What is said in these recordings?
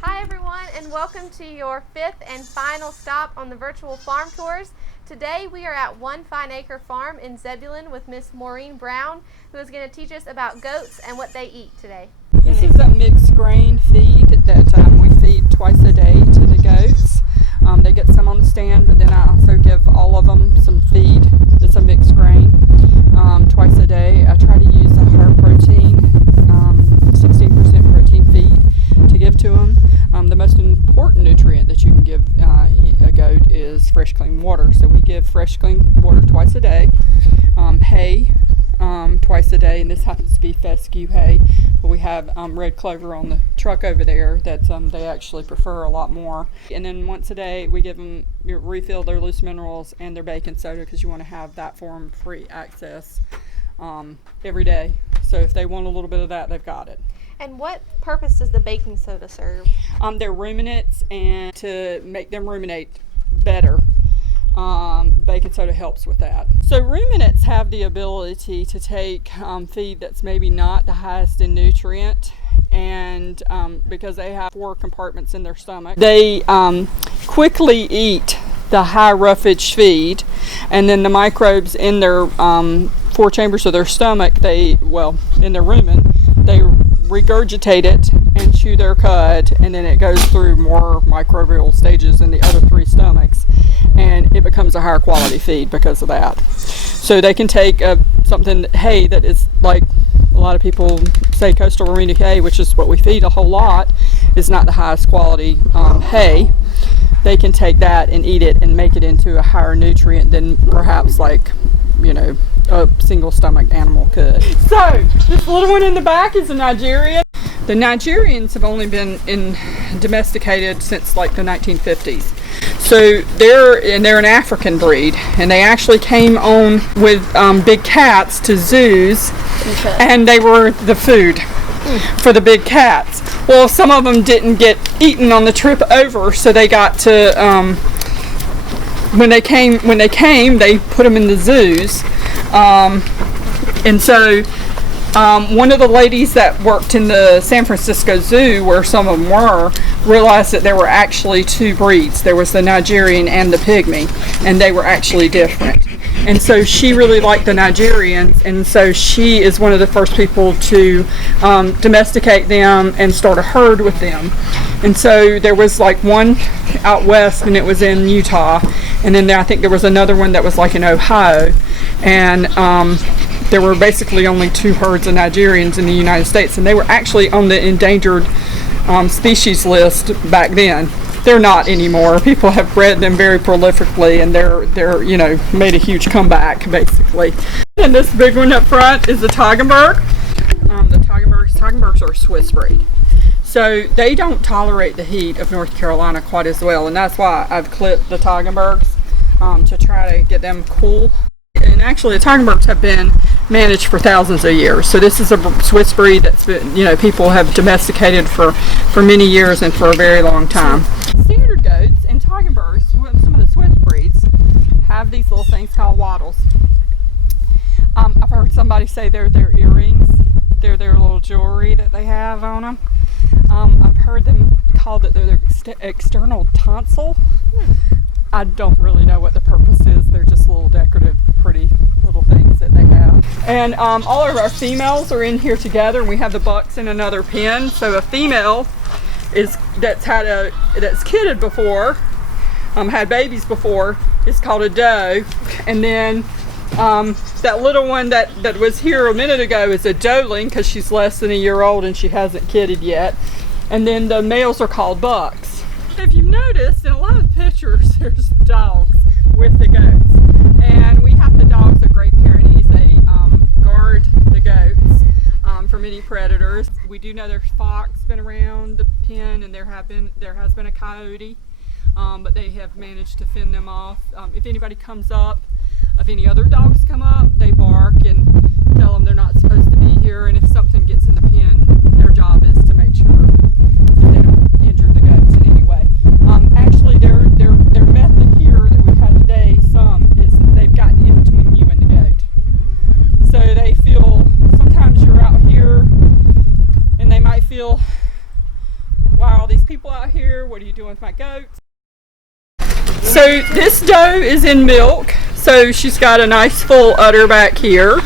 Hi everyone, and welcome to your fifth and final stop on the virtual farm tours. Today we are at One Fine Acre Farm in Zebulon with Miss Maureen Brown, who is going to teach us about goats and what they eat today. This is a mixed grain feed that we feed twice a day to the goats. They get some on the stand, but then I also give all of them some feed that's a mixed grain twice a day. I try to use a higher protein, 16% protein feed to give to them. The most important nutrient that you can give a goat is fresh, clean water. So we give fresh, clean water twice a day. Hay twice a day, and this happens to be fescue hay. But we have red clover on the truck over there that they actually prefer a lot more. And then once a day we give them, refill their loose minerals and their baking soda, because you want to have that for them free access every day. So if they want a little bit of that, they've got it. And what purpose does the baking soda serve? They're ruminants, and to make them ruminate better, baking soda helps with that. So ruminants have the ability to take feed that's maybe not the highest in nutrient, and because they have 4 compartments in their stomach, they quickly eat the high roughage feed, and then the microbes in their 4 chambers of their stomach, in their rumen, they regurgitate it and chew their cud, and then it goes through more microbial stages in the other 3 stomachs, and it becomes a higher quality feed because of that. So they can take hay that is, like a lot of people say, coastal ruminant hay, which is what we feed a whole lot, is not the highest quality hay. They can take that and eat it and make it into a higher nutrient than perhaps a single stomached animal could. So this little one in the back is a Nigerian. The Nigerians have only been domesticated since the 1950s. So they're an African breed, and they actually came on with big cats to zoos, okay, and they were the food for the big cats. Well, some of them didn't get eaten on the trip over, so they got to when they came, they put them in the zoos, and so one of the ladies that worked in the San Francisco Zoo, where some of them were, realized that there were actually 2 breeds. There was the Nigerian and the Pygmy, and they were actually different. And so she really liked the Nigerians, and so she is one of the first people to domesticate them and start a herd with them. And so there was one out west, and it was in Utah, and then I think there was another one that was in Ohio, and there were basically only 2 herds of Nigerians in the United States, and they were actually on the endangered species list back then. They're not anymore. People have bred them very prolifically, and they're made a huge comeback basically. And this big one up front is the Toggenburg. The Toggenburgs are a Swiss breed, so they don't tolerate the heat of North Carolina quite as well, and that's why I've clipped the Toggenburgs to try to get them cool. And actually, the Toggenburgs have been managed for thousands of years. So this is a Swiss breed that's been, people have domesticated for many years and for a very long time. Standard goats and Toggenburgs, some of the Swiss breeds, have these little things called wattles. I've heard somebody say they're their earrings. They're their little jewelry that they have on them. I've heard them called that they're their external tonsil. I don't really know what the purpose is. They're just little decorative, pretty little things that they have. And all of our females are in here together, and we have the bucks in another pen. So a female that's kidded before, had babies before, is called a doe. And then that little one that was here a minute ago is a doeling, because she's less than a year old and she hasn't kidded yet. And then the males are called bucks. If you've noticed, in a lot of the pictures, there's dogs with the goats. And we have the dogs are Great Pyrenees. They guard the goats from any predators. We do know there's fox been around the pen, and there has been a coyote, but they have managed to fend them off. If anybody comes up, if any other dogs come up, they bark and tell them they're not supposed to be here. And if something gets in the pen, their job is to make sure that they don't injure the goats in any way. Actually, their method here that we've had today, is they've gotten in between you and the goat. So they feel, sometimes you're out here and they might feel, wow, these people out here. What are you doing with my goats? So this doe is in milk. So she's got a nice full udder back here.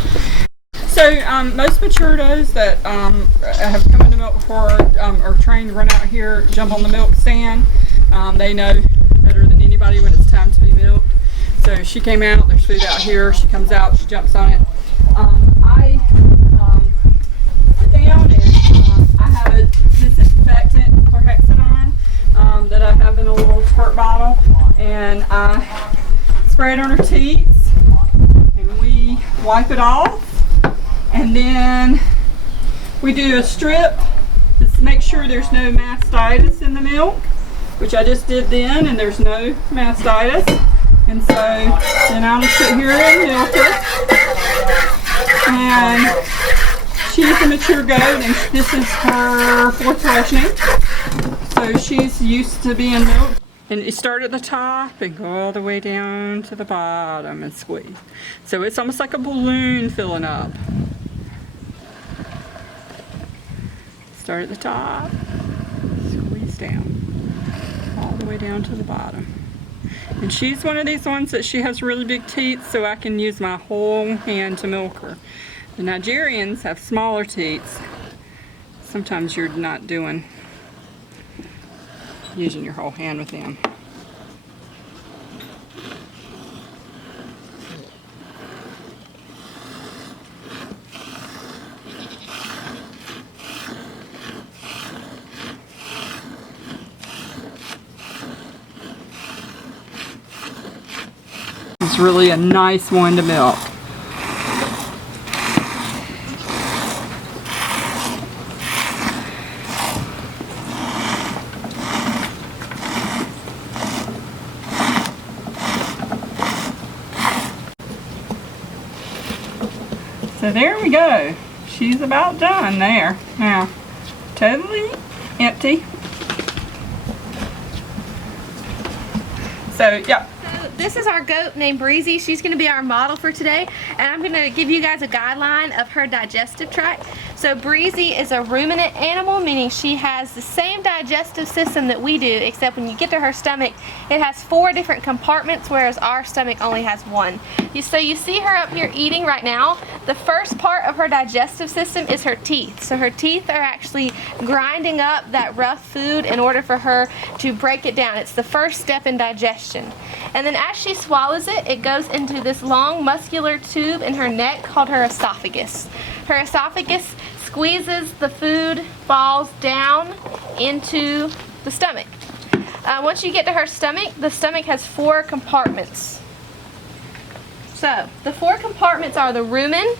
So most mature does that have come into milk before are trained to run out here, jump on the milk stand. They know better than anybody when it's time to be milked. So she came out, there's food out here, she comes out, she jumps on it. I sit down and I have a disinfectant, chlorhexidine, that I have in a little squirt bottle, and I spray it on her teats, and we wipe it off. And then we do a strip to make sure there's no mastitis in the milk, which I just did then, and there's no mastitis. And so then I'll just sit here and milk her. And she's a mature goat, and this is her 4th freshening. So she's used to being milked. And you start at the top and go all the way down to the bottom and squeeze. So it's almost like a balloon filling up. Start at the top, squeeze down, all the way down to the bottom. And she's one of these ones that she has really big teeth, so I can use my whole hand to milk her. The Nigerians have smaller teeth. Sometimes you're not using your whole hand with them. It's really a nice one to milk. So there we go. She's about done there. Now, totally empty. So, yeah. This is our goat named Breezy. She's going to be our model for today, and I'm going to give you guys a guideline of her digestive tract. So Breezy is a ruminant animal, meaning she has the same digestive system that we do, except when you get to her stomach, it has 4 different compartments, whereas our stomach only has 1. So you see her up here eating right now. The first part of her digestive system is her teeth. So her teeth are actually grinding up that rough food in order for her to break it down. It's the first step in digestion. And then as she swallows it, it goes into this long muscular tube in her neck called her esophagus. Her esophagus squeezes the food, falls down into the stomach. Once you get to her stomach, the stomach has 4 compartments. So the 4 compartments are the rumen,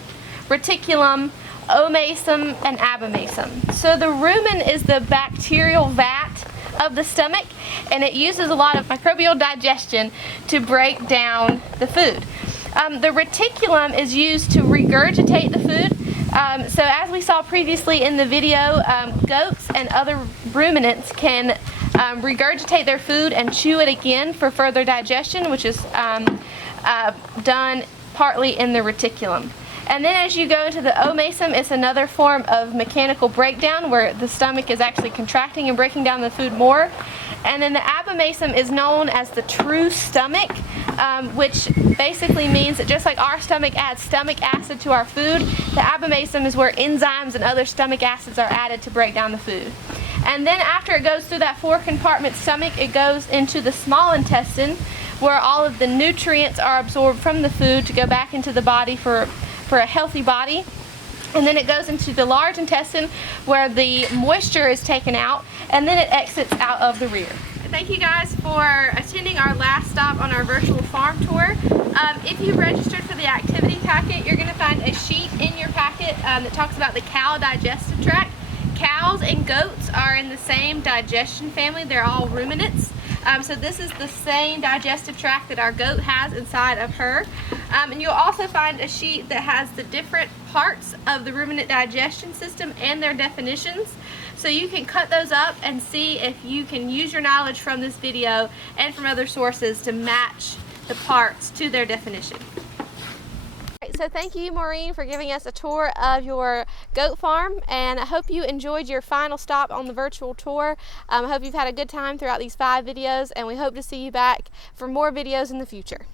reticulum, omasum, and abomasum. So the rumen is the bacterial vat of the stomach, and it uses a lot of microbial digestion to break down the food. The reticulum is used to regurgitate the food. So as we saw previously in the video, goats and other ruminants can regurgitate their food and chew it again for further digestion, which is done partly in the reticulum. And then as you go into the omasum, it's another form of mechanical breakdown where the stomach is actually contracting and breaking down the food more. And then the abomasum is known as the true stomach, which basically means that just like our stomach adds stomach acid to our food, the abomasum is where enzymes and other stomach acids are added to break down the food. And then after it goes through that 4-compartment stomach, it goes into the small intestine, where all of the nutrients are absorbed from the food to go back into the body for a healthy body. And then it goes into the large intestine where the moisture is taken out, and then it exits out of the rear. Thank you guys for attending our last stop on our virtual farm tour. If you registered for the activity packet, you're going to find a sheet in your packet that talks about the cow digestive tract. Cows and goats are in the same digestion family. They're all ruminants. So this is the same digestive tract that our goat has inside of her. And you'll also find a sheet that has the different parts of the ruminant digestion system and their definitions. So you can cut those up and see if you can use your knowledge from this video and from other sources to match the parts to their definition. So thank you, Maureen, for giving us a tour of your goat farm, and I hope you enjoyed your final stop on the virtual tour. I hope you've had a good time throughout these 5 videos, and we hope to see you back for more videos in the future.